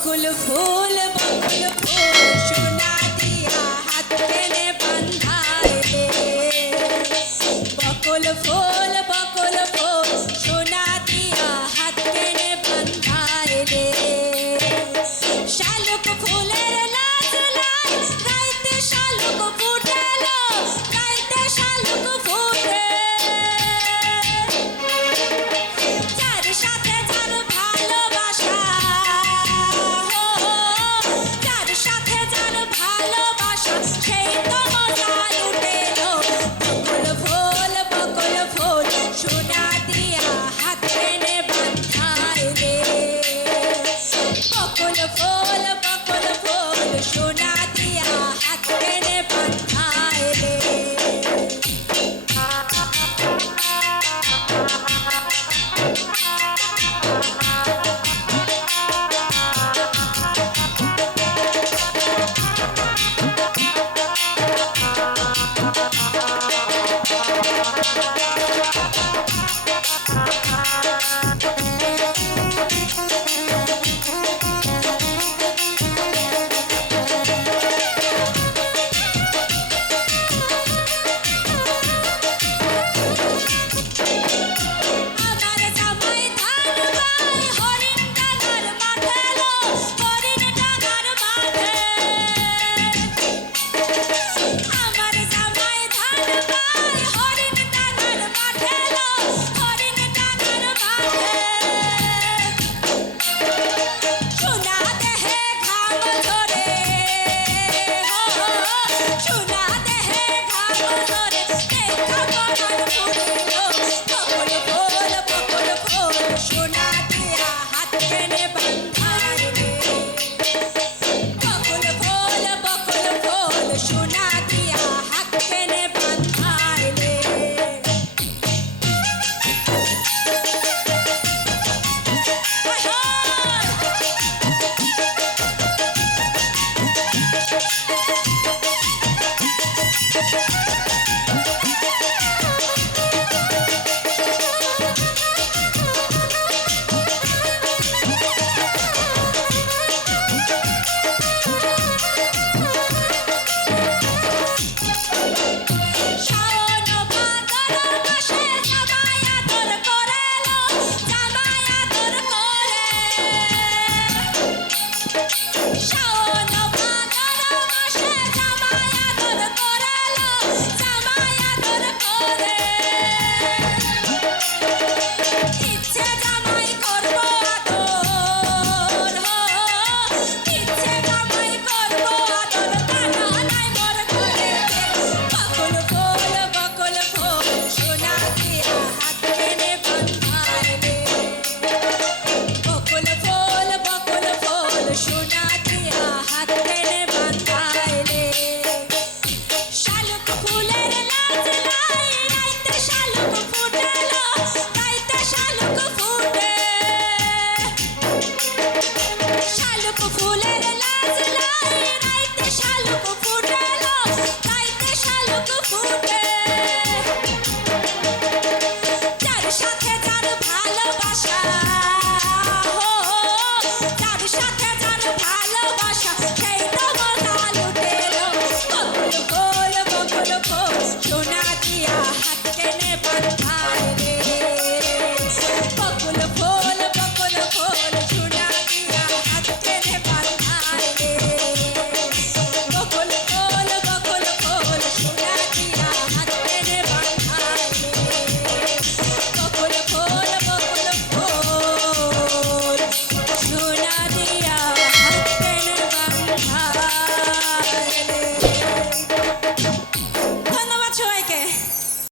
বকুল ফুল সোনা দিয়া হাত টেনে বাঁধায় রে। বকুল ফুল সোনা দিয়া হাত টেনে বাঁধায় রে। শালুক ফুলের লাজ লাই গাইতে শালুক ফুটেলো, গাইতে শালুক ফুটে। যার সাথে যার ভালোবাসা, যার সাথে যার ভালোবাসা সেই তো মজা লুটেলো। বকুল ফুল সোনা দিয়া হাত টেনে বাঁধায় রে। বকুল ফুল সোনা দিয়া হাত টেনে বাঁধায় রে। আমার জামাই ধান বাই হরিণ ডাঙার মাঠে লো, হরিণ ডাঙার মাঠে। আমার জামাই ধান বাই হরিণ ডাঙার মাঠে লো, হরিণ ডাঙার মাঠে। সোনা দেহে ঘাম ঝরে, সোনা দেহে ঘাম ঝরে, দেখা পরাণ পুরিলো। বকুল ফুল সোনা দিয়া হাত টেনে বাঁধায় রে। বকুল ফুল সোনা দিয়া হাত টেনে বাঁধায় রে। শাওন ভাদর মাসে জামাই আদর করেলো, জামাই আদর করে। শাওন ভাদর মাসে জামাই আদর করেলো, জামাই আদর করে। ইচ্ছে জামাই করবো আদর, ইচ্ছে জামাই করবো আদর, কানা নাই মোর ঘরে। বকুল ফুল সোনা দিয়া হাত টেনে বাঁধায় রে। বকুল ফুল সোনা দিয়া হাত টেনে বাঁধায় রে। শালুক ফুলের লাজ লাই রাইতে শালুক ফুটেলো, রাইতে শালুক ফুটে। শালুক ফুলের লাজ লাই রাইতে শালুক ফুটেলো, রাইতে শালুক ফুটে। যার সাথে যার ভালোবাসা,